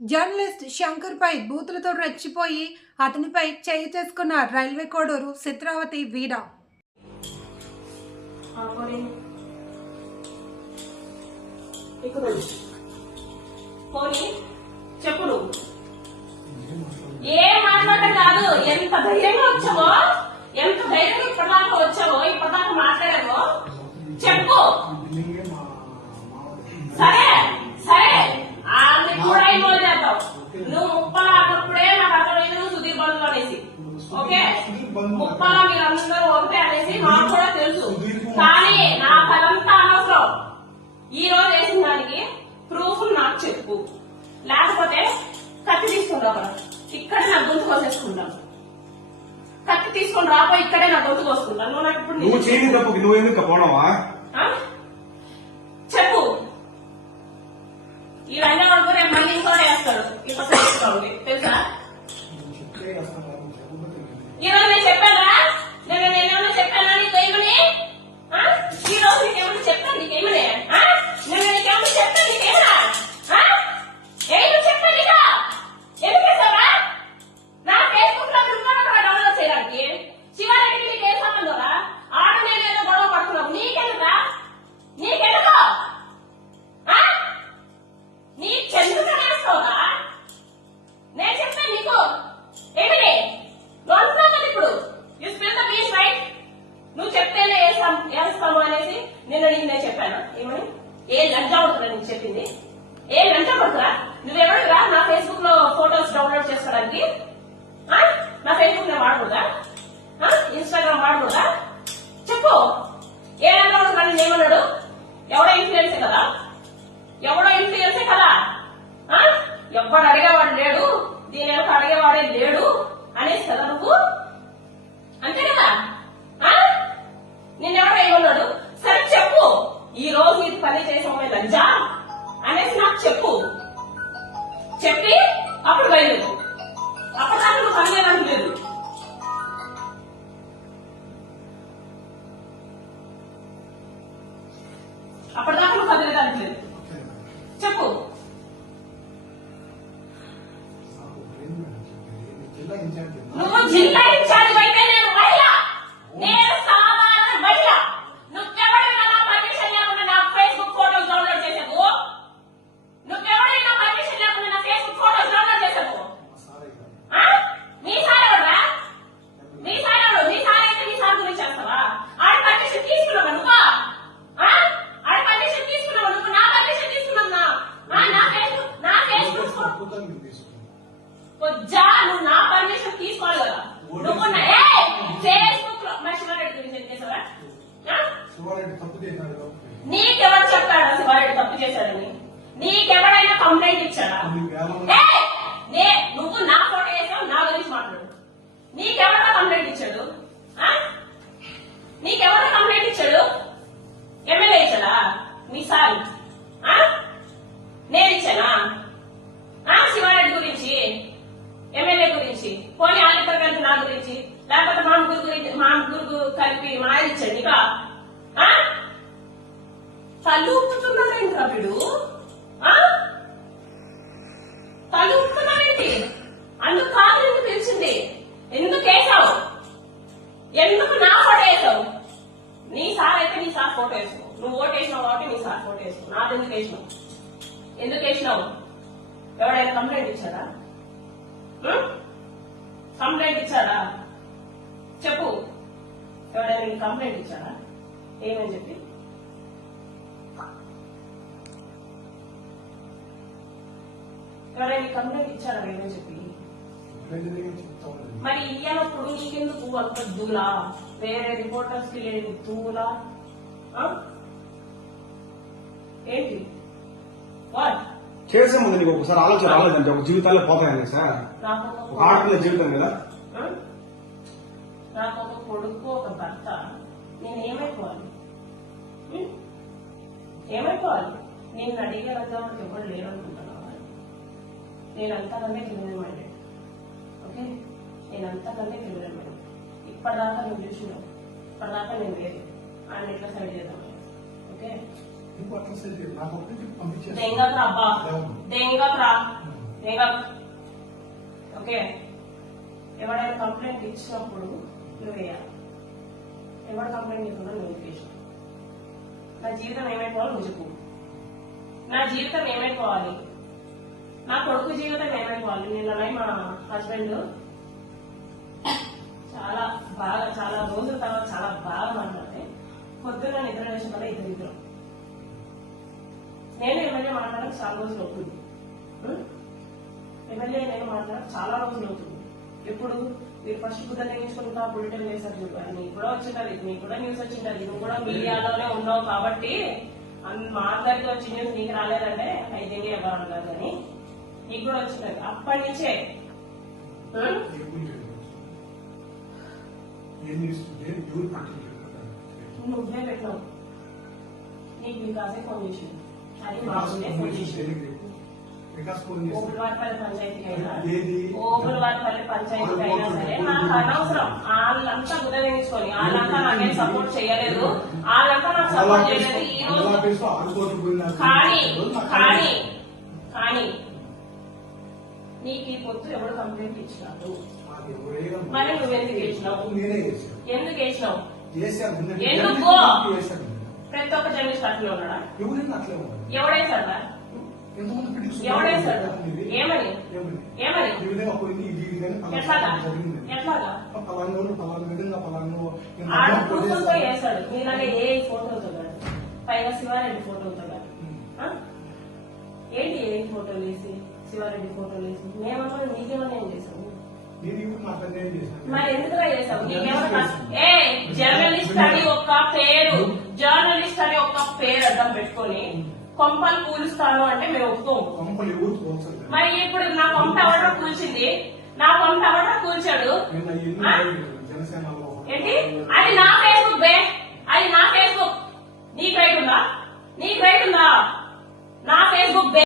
Journalist Shankar పై బూతులతో రెచ్చిపోయి అతనిపై చేయి చేసుకున్న రైల్వే కోడూరు చిత్రావతి వీర. చెప్పు నువ్వు ఏం మాట్లాడటం కాదు. ఎంత ధైర్యంగా వచ్చావో, ఎంత ధైర్యంగా ఇప్పటిదాకా వచ్చావో, ఇప్పటిదాకా మాట్లాడావో చెప్పు. సరే సరే ఆమె కూడా ఇన్వాల్వ్ చేద్దాం. నువ్వు ముప్పలా అన్నప్పుడే నాకు అర్థమైంది నువ్వు సుధీర్ బంధువు అనేసి. ఓకే, ముప్పలా మీరందరూ ఒకటే అనేసి నాకు కూడా తెలుసు. కానీ నాకు అదంతా అనవసరం. ఈ రోజు వేసిన దానికి ప్రూఫ్ నాకు చెప్పు, లేకపోతే కత్తి తీసుకుంటావు కదా, ఇక్కడే నా గొంతు కోసేసుకుంటాను. కత్తి తీసుకొని రాపో, ఇక్కడే నా గొంతు కోసుకుంటాను. నువ్వు నాకు ఇప్పుడు నువ్వు ఎందుకు పోవడమా చెప్పు. ఈ రంగా వాడు రేపు మళ్ళీ ఇంకోటి వేస్తాడు. ఇప్పుడు తెలుసా? ఈ రోజు నేను చెప్పానా? నేనేమన్నా చెప్పానా నీకేమని? ఈ రోజు నీకేమన్నా చెప్పాను నీకేమని? నేను నీకేమన్నా చెప్పాను నీకేమన్నా? చెప్పాను ఇక ఎందుకు వేస్తావా? నా ఫేస్బుక్ లో డౌన్లోడ్ చేయడానికి శివారెడ్డికి నీకు ఏం సంబంధం రా? ఆడ నేను ఏదో గొడవ పడుతున్నావు. నీకెందుకా? నీకెందుకో నీ చెందుకు వేస్తావురా? నేను చెప్పాను నీకు ఏమిటి అంటున్నావు కదా ఇప్పుడు. You spill the beach right. నువ్వు చెప్తేనే వేస్తాము అనేసి నిన్న నీకు నేను చెప్పాను. ఏమని? ఏ లంచా పడుతురా నీకు చెప్పింది? ఏ లంచా పడుతురా? నువ్వెవడురా నా ఫేస్బుక్ లో ఫోటోస్ డౌన్లోడ్ చేసుకోవడానికి? నా ఫేస్బుక్ నేను వాడకూడదా? ఇన్స్టాగ్రామ్ వాడకూడదా? చెప్పు. ఏ లంచా పడుతున్నా నేను ఏమన్నాడు? ఎవడో ఇన్ఫ్లుయెన్సే కదా, ఎవడో ఇన్ఫ్లుయెన్సే కదా. ఎవ్వడు అడిగేవాడు లేడు, దీని వెనక అడిగేవాడే లేడు అనేసి కదా నువ్వు. అంతే కదా? నిన్నెవడో ఏమన్నాడు? సరే చెప్పు, ఈ రోజు ఇది పని చేసామే లంజా అనేసి నాకు చెప్పు. చెప్పి అప్పుడు బయలుదేరు. అప్పటిదాకా నువ్వు పని చేయడానికి లేదు. అప్పటిదాకా నువ్వు కదిలేదానికి లేదు. చెప్పు. నువ్వు జిల్లా ఇన్ఛార్జ్ అయితే నేను మహిళ, నేను సాధారణ మహిళ. నువ్వెవడైనా నా పర్మిషన్ లేకుండా నా ఫేస్బుక్ ఫోటోస్ డౌన్లోడ్ చేసావు? నువ్వెవడైనా పర్మిషన్ లేకుండా నా ఫేస్బుక్ ఫోటోస్ డౌన్లోడ్ చేసావు? నీ సార్ ఎవరా? నీ సార్ ఎవరు? నీ సార్ అయితే నీ సార్ గురించి చేస్తావా? ఆడ పర్మిషన్ తీసుకున్నావా నువ్వు? ఆడ పర్మిషన్ తీసుకున్నావా నువ్వు? నా పర్మిషన్ తీసుకున్నా? నా ఫేస్బుక్ జా నువ్వు నా పర్మిషన్ తీసుకోవాలి కదా. నువ్వు ఫేస్బుక్ లో మా శివారెడ్డి గురించి ఏం చేసావా? నీకెవరు చెప్పాడా శివారెడ్డి తప్పు చేశాడని? నీకెవరైనా కంప్లైంట్ ఇచ్చాడా? నువ్వు నా ఫోటో వేసావు, నా గురించి మాట్లాడు. నీకెవరైనా కంప్లైంట్ ఇచ్చాడు? నీకెవరైనా కంప్లైంట్ ఇచ్చాడు? ఎమ్మెల్యే ఇచ్చాడా? మీ సార్ నేను ఇచ్చానా? శివారెడ్డి గురించి, ఎమ్మెల్యే గురించి, పోనీ ఆదిత్య కలిపి నా గురించి, లేకపోతే మా ముగ్గురు కలిపి మా ఆయన ఇచ్చాడు ఇక. తల్లు ఊపుతున్నాడేంటి రా వీడు? తల్లు ఊపుతున్నాడేంటి? అందుకు కాదు ఎందుకు తెలిసింది. ఎందుకు వేసావు? ఎందుకు నా ఫోటో వేసావు? నీ సార్ అయితే నీ సార్ ఫోటో వేసావు. నువ్వు ఓటు వేసినావు కాబట్టి నీ సార్ ఫోటో వేసావు. నాకు ఎందుకు వేసినావు? ఎందుకు వేసినావు? ఎవడైనా కంప్లైంట్ ఇచ్చాడా? కంప్లైంట్ ఇచ్చాడా? చెప్పు. ఎవడైనా కంప్లైంట్ ఇచ్చాడా? ఏమని చెప్పి? ఎవరైనా కంప్లైంట్ ఇచ్చాడా? ఏమని చెప్పి? మరి ఇయ్యనప్పుడు నీకెందుకు అంత దూలా? వేరే రిపోర్టర్స్ కి లేని దూలా ఏంటి? వాట్ చేసే ముందు నీకు ఒకసారి ఆలోచన రాలేదంటే ఒక జీవితాల్లో పోతాయని సార్. ఒక ఆడపిల్ల జీవితం కదా. నాకు ఒక కొడుకు, ఒక భర్త. నేను ఏమైపోవాలి? ఏమైపోవాలి? నేను అడిగే రంగంలో ఎవరు లేరనుకుంటున్నాను. నేనంతకంటే క్రిమినల్ మైండెడ్. ఓకే, నేనంతకంటే క్రిమినల్ మైండెడ్. ఇప్పటిదాకా నువ్వు చూసినావు, ఇప్పటిదాకా నేను లేదు. ఆయన ఎట్లా సైడ్ చేద్దాం? ఓకే, దెంగకు రా అబ్బా, దెంగకు రా. ఓకే, ఎవరైనా కంప్లైంట్ ఇచ్చినప్పుడు నువ్వు వేయాలి. ఎవరు కంప్లైంట్ ఇవ్వకుండా నోటిఫికేషన్. నా జీవితం ఏమైపోవాలి నువ్వు చెప్పు. నా జీవితం ఏమైపోవాలి, నా కొడుకు జీవితం ఏమైపోవాలి. నిన్న మా హస్బెండ్ చాలా రోజుల తర్వాత చాలా బాగా మాట్లాడితే పొద్దున్న నిద్ర వేసిన వల్ల ఇద్దరు నేను ఎమ్మెల్యే మాట్లాడడం చాలా రోజులు అవుతుంది. ఎమ్మెల్యే నేను మాట్లాడడం చాలా రోజులు అవుతుంది. ఎప్పుడు మీరు ఫస్ట్ బుద్ధ తెగించుకుంటా బుల్లెటిన్ వేసారు చూడు, నీకు కూడా వచ్చింటది, నీకు కూడా న్యూస్ వచ్చింటది, నువ్వు కూడా మీడియాలోనే ఉన్నావు కాబట్టి మా అందరికి వచ్చి న్యూస్ నీకు రాలేదంటే అయితే ఎవరు కాదు అని నీకు కూడా వచ్చింటది. అప్పటి నుంచే నువ్వే పెట్టావు. నీకు వికాసే ఫోన్ చేసింది, అది మామూలే ఫోన్ చేసింది. ఓపులవారిపల్లి పంచాయతీకి అయినా సరే నాకు అనవసరం. వాళ్ళంతా గుర్తించుకొని వాళ్ళంతా నాకేం సపోర్ట్ చేయలేదు, వాళ్ళంతా నాకు సపోర్ట్ చేయలేదు. ఈ రోజు కానీ నీకు ఈ పొత్తు ఎవరు కంప్లైంట్ ఇచ్చినాడు, మరి నువ్వు ఎందుకు వేసినావు? ఎందుకు వేసినావు? ఎందుకు? ప్రతి ఒక్క జర్నలిస్ట్ అట్లే ఉన్నాడా? ఎవడేసాడా? ఎవడేసాడు? ఏమని ఎట్లాగా ఆడ ప్రూఫ్తో వేసాడు. మీలాగే ఏ ఫోటోతో కాదు, పైగా శివారెడ్డి ఫోటోతో కాదు. ఏంటి ఏ ఫోటోలు వేసి శివారెడ్డి ఫోటోలు వేసి మేమన్నా నీకేమన్నా ఏం చేసావు? మరి ఎందుకుగా చేసావు? నీకేమన్నా జర్నలిస్ట్ అని ఒక్క పేరు అడ్డం పెట్టుకొని కొంపలు కూలుస్తాను అంటే మేము ఒప్పుకోము. మరి ఇప్పుడు నా కొంప ఎవడో కూల్చింది, నా కొంప ఎవడో కూల్చాడు ఏంటి? అది నా ఫేస్బుక్ బే, అది నా ఫేస్బుక్. నీకు రైట్ ఉందా? నా ఫేస్బుక్ బే.